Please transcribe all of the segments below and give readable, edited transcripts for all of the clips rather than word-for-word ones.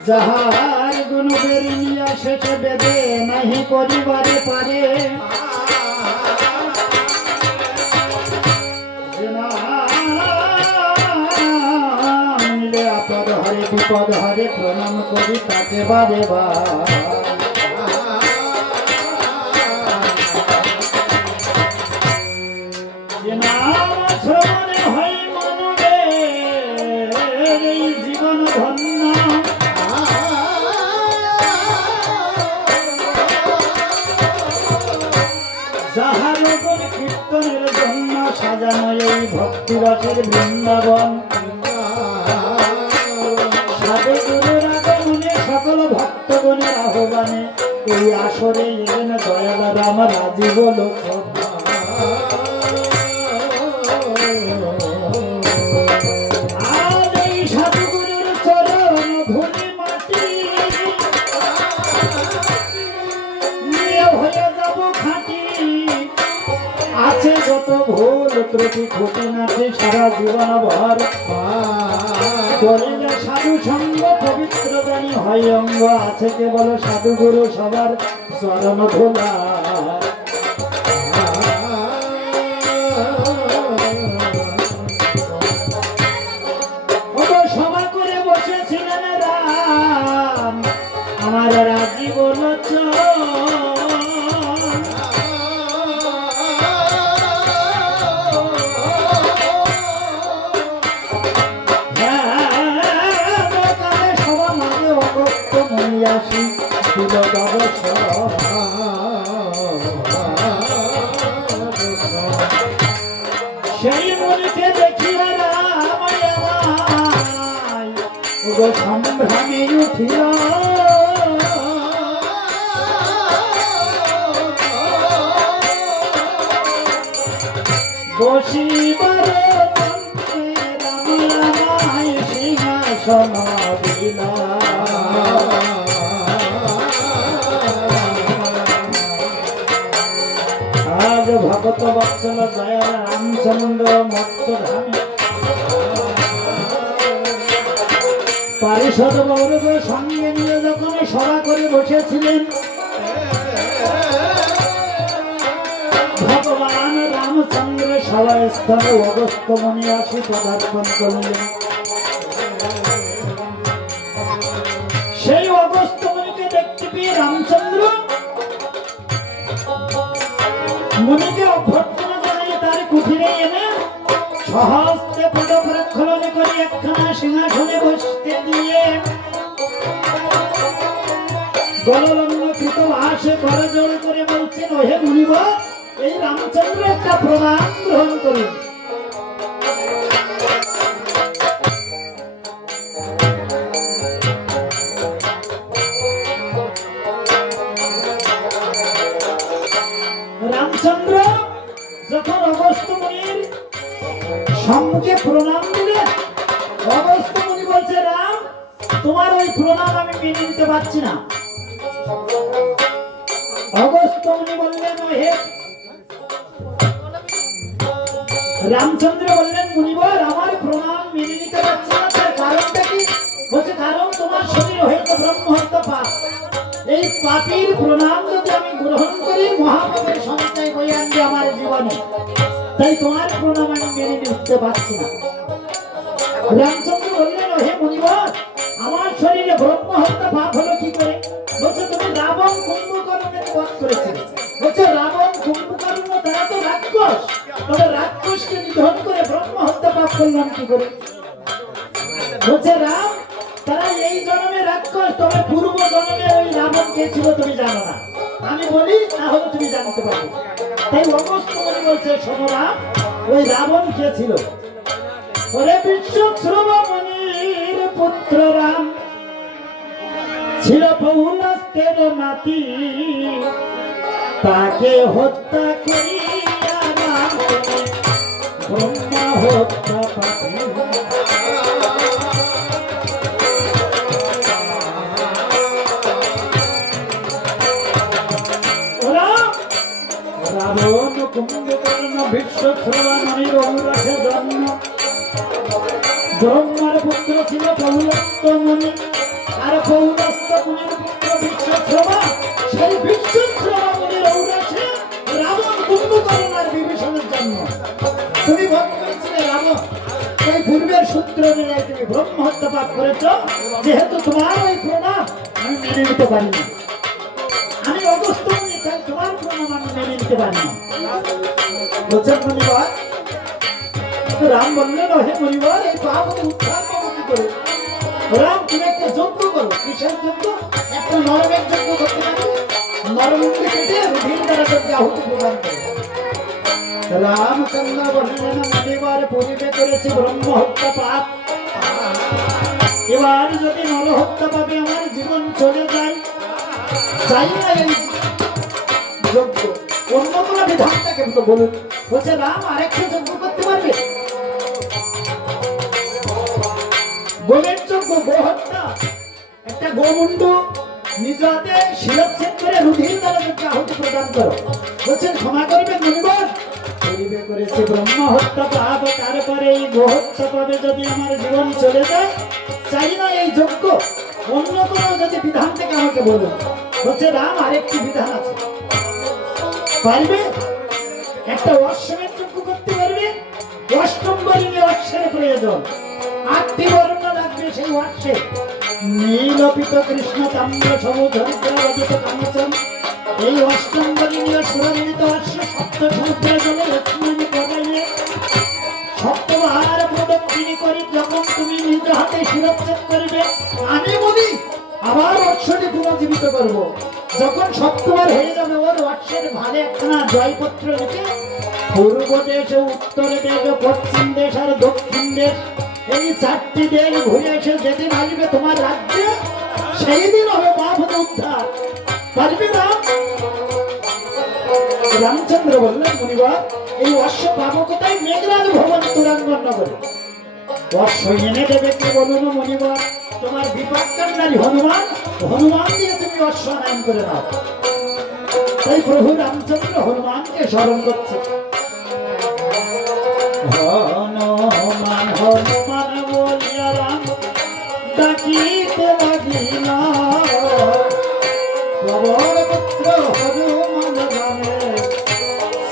যাহার গুণ বেরিয়া শেষে বেদে নাহি করিবারে পারে মিলে আপদ হরে বিপদ হরে প্রণাম করি তাকে বারে বা জীবন ধন্য যাহার গুণ কীর্তনের জন্য সাজানো এই ভক্তি রসের বৃন্দাবন সাধু গুরুর আগমনে সকল ভক্তগণের আহ্বানে এই আসরে এলেন দয়াল রাম রাজীব লোক আছে যত ভুল ত্রুটি খুঁটিনাটি সারা জীবন ভর করিলে সাধু সঙ্গ পবিত্র গানী হয় অঙ্গ আছে কেবল সাধু গুরু সবার চরণ ধোলা সভা করে বসেছিলেন রাম আমার রাজীব লোচন সেই মনিকে দেখিয়া সম্ভ্রামে উঠিল বসিবার সিংহাসন দিলা ভগত বৎসল দয়া রামচন্দ্র মত্তধামে পারিষদ গৌরব সঙ্গে নিয়ে যখন সভা করে বসেছিলেন ভগবান রামচন্দ্রের সভাস্থলে অগস্ত্য মুনি আসি পদার্পণ করলেন সেই অগস্ত্য মুনিকে দেখতে পেয়ে রামচন্দ্র মুনিকে অভ্যর্থনা জানিয়ে তার কুঠিরে এনে সহস্তে পদক প্রক্ষালন করে একখানা সিংহাসনে বসতে দিয়ে গললগ্ন কৃত ভাষে করজোড় করে বলছেন ওহে মুনিবর এই রামচন্দ্র একটা প্রণাম গ্রহণ করুন রামচন্দ্র যখন অগস্ত্য মুনির সম্মুখে প্রণাম দিলেন অগস্ত্য মুনি বলছে রাম তোমার ওই প্রণাম আমি মেনে নিতে পারছি না অগস্ত্য মুনি বললেন হে রামচন্দ্র বললেন মুনিবর আমার প্রণাম মেনে নিতে পারছি না তার কারণটা কি বলছে কারণ তোমার শরীর হয়তো ব্রহ্মহত্যা পাপ এই পাপীর প্রণাম যদি আমি গ্রহণ করি মহাপাপের সঞ্চয় বয়ে আনবে আমার জীবনে তাই তোমার প্রণাম আমি মেনে নিতে পারছি না রামচন্দ্র বললেন হে মুনিবর আমার শরীরে ব্রহ্মহত্যা পাপ হলো কি করে বলছে তুমি রাবণ কুম্ভকর্ণের বধ করেছিলে বলছে রাবণ কুম্ভকর্ণ তারা তো রাক্ষস তবে রাক্ষসকে নিধন করে ব্রহ্মহত্যা পাপ করলাম কি করে বলছে রাম তারা এই জন্মে রাক্ষস তবে পূর্ব জন্মে ওই রাবণ কে ছিল তুমি জানো না আমি বলি তাহলে তুমি জানতে পারবে তাই অগস্ত্য মুনি বলছে শোনো রাম ওই রাবণ কে ছিল ওরে বিশ্বশ্রব মুনির পুত্র রাম ছিল পৌলস্ত্যের নাতি তাকে হত্যা করিয়া রাম ব্রহ্মা হত্যা পাপী রাবণ কুম্ভকর্ণ বিশ্বশ্রবণের অনুরাধে জন্ম ব্রহ্মার পুত্র ছিল পৌলস্ত্য মুনি আর মুনির পুত্র বিশ্বশ্রমা, সেই বিশ্বশ্রমা মুনির ঔরাসে রাবণ কুম্ভকর্ণের বিভীষণের জন্য তুমি ভোগ করেছিলে রাবণ। এই পূর্বের সূত্র অনুযায়ী তুমি ব্রহ্ম হত্যা পাপ করেছ, যেহেতু তোমার ওই প্রণাম আমি মেনে নিতে পারি না, আমি অগস্ত্য মুনি, তাই তোমার প্রণাম আমি মেনে নিতে পারি না। বলছেন মুনিবার, রাম বললেন হে মুনিবার, এই পাপ উদ্ধার পাবো কি করে? রাম তুমি একটা যজ্ঞ করো। কিসের যজ্ঞ? একটা নরমের যজ্ঞ করতে পারবে, নরমুখে কেটে রুধির দ্বারা যজ্ঞে আহুতি প্রদান করে। রামচন্দ্র বললেন মুনিবার, পূর্বে করেছি ব্রহ্ম হত্যা পাপ, এবার যদি নর হত্যা পাবে আমার জীবন চলে যায়, চাই না এই যজ্ঞ, অন্য কোনো বিধানটাকে তো বলুন। বলছে রাম আরেকটা যজ্ঞ করতে পারবে? গোমের যজ্ঞ, গো হত্যা, একটা গোমুণ্ড নিজ হাতে শিরচ্ছেদ করে রুধির দ্বারা যজ্ঞে আহুতি প্রদান করো। বলছেন ক্ষমা করবে মুনিবার, পূর্বে করেছি ব্রহ্ম হত্যা পাপ, তারপরে এই গো হত্যা পাবে যদি আমার জীবন চলে যায়, চাই না এই যজ্ঞ, অন্য কোনো যদি বিধান থেকে আমাকে বলুন। বলছে রাম আরেকটি বিধান আছে, পারবে? একটা অশ্বমের যজ্ঞ করতে পারবে, অষ্টম বর্ণে অশ্বের প্রয়োজন, 8টি বর্ণ লাগবে সেই অশ্বে, নীলপিত কৃষ্ণ তাম্র সবুজ হরিদ্রা রজত কাঞ্চন, এই অষ্টম বর্ণীয় সুরঞ্জিত অশ্ব সপ্ত সমুদ্রের জলে লক্ষ্মী পড়াইলে সপ্তবার প্রদক্ষিণী করি যখন তুমি নিজ হাতে শিরচ্ছেদ করবে, আমি বলি আবার অশ্বটি পুনর্জীবিত করব। যখন সপ্তবার হয়ে যাবে ওর অশ্বের ভালে একখানা জয়পত্র লিখে পূর্ব দেশ, উত্তর দেশ, পশ্চিম দেশ আর দক্ষিণ দেশ, এই 4টি দেশ ঘুরে এসে যেদিন আসবে তোমার রাজ্যে, সেই দিন হবে পাপ উদ্ধার। পারবে রাম? রামচন্দ্র বললেন মুনিবার, এই অশ্ব পাবো কোথায়? মেঘরাজ ভবন তুরাঙ্গন নগরে। অশ্ব এনে দেবে কে বলুন মুনিবার? তোমার বিপদকারী হনুমান, হনুমান দিয়ে তুমি অশ্ব আনয়ন করে নাও। তাই প্রভু রামচন্দ্র হনুমানকে স্মরণ করছে। হনুমান হনুমান বলিয়া রাম ডাকিতে লাগিলা, প্রবল পুত্র হনুমান রামে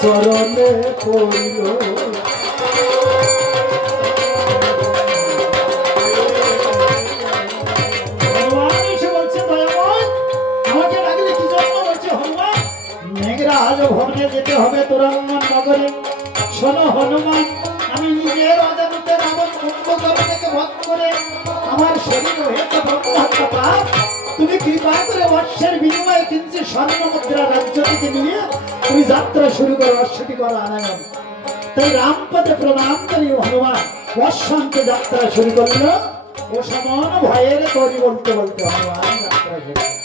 চরণে পড়িল। হনুমান এসে বলছে দয়াময়, আমাকে ডাকলে কি জন্য? বলছে হনুমান, মেঘরাজ ভবনে যেতে হবে তুরাঙ্গন নগরে। শোনো হনুমান, আমি নিজের অজান্তে রাবণ কুম্ভকর্ণকে বধ করে আমার শরীর হয়েছে ব্রহ্ম হত্যা পাপ, তুমি কৃপা করে অশ্বের বিনিময়ে কিঞ্চিৎ স্বর্ণ মুদ্রা রাজ্য থেকে নিয়ে তুমি যাত্রা শুরু করো, অশ্বটি করো আনয়ন। তাই রামপদে প্রণাম করি হনুমান অশ্বান্তে যাত্রা শুরু করলো। ও সমান ভয়ের তরি বলতে বলতে হনুমান যাত্রা শুরু।